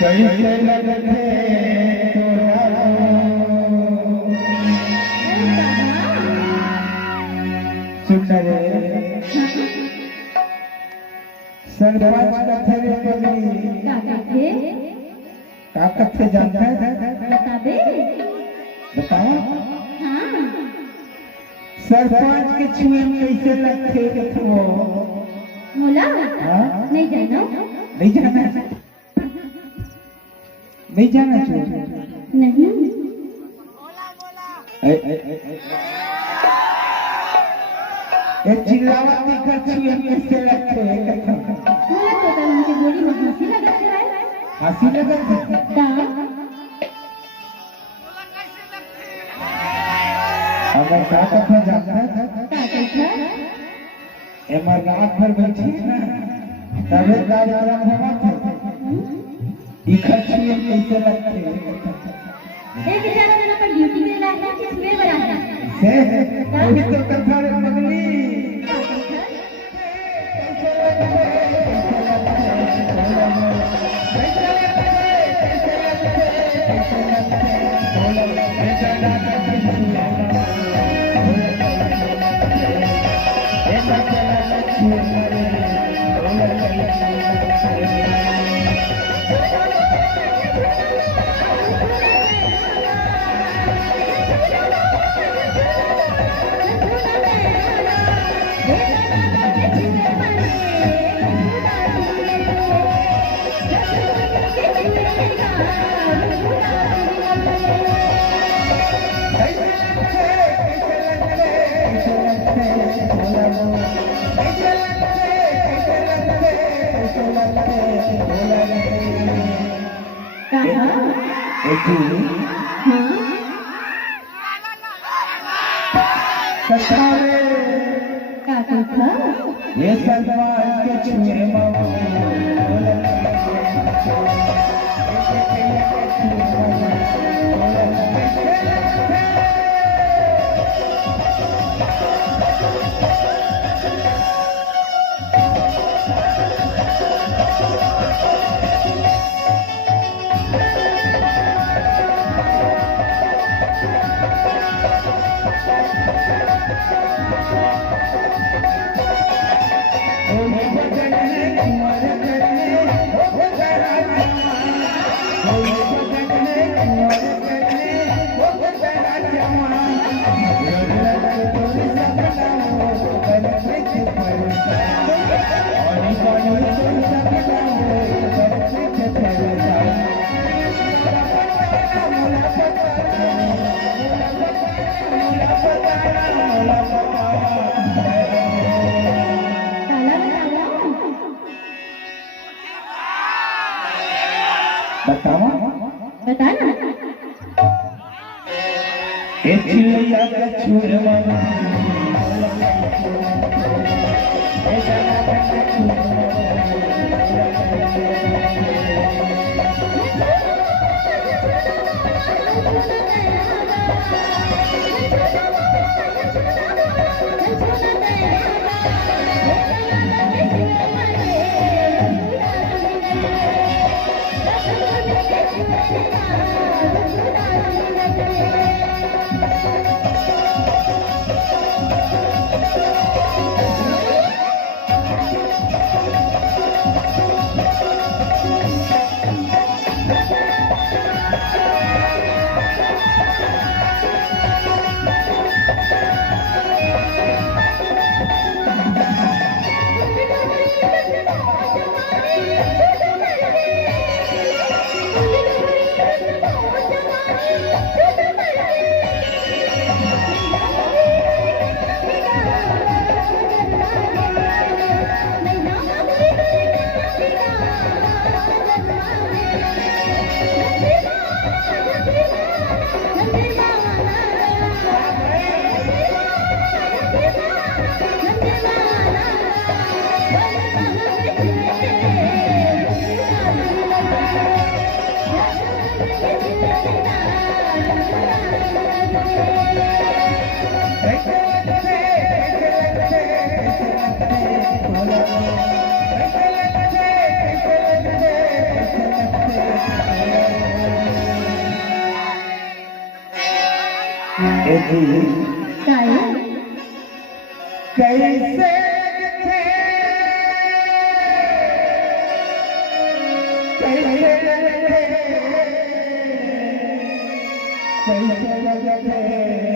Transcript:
कैसे लगते सुंदर सरपंच कथे रे पगली का कथे जानता है बता दे। बताओ। हाँ सरपंच के छुए में कैसे लगते कथो मोला नहीं जानो नहीं जाना नहीं जाना चाहिए नहीं एक चिल्लावती कर छुए कैसे लगते कथो मोला तो कर उनके गोली में हंसी लगत है। हंसी लगत है का अगर का कथा जानता है का कैसा एमर रात भर बैठी है ना तबे कार्यक्रम होगा था इकट्ठी कैसे लगते एक बेचारा जना पर ड्यूटी पे लाया है कि सुबह बना है से वही तो कथा रे पगली ये सरपंच के छुए बताना एक चिल्लैया के छुए Thank you. काय कैसे कैसे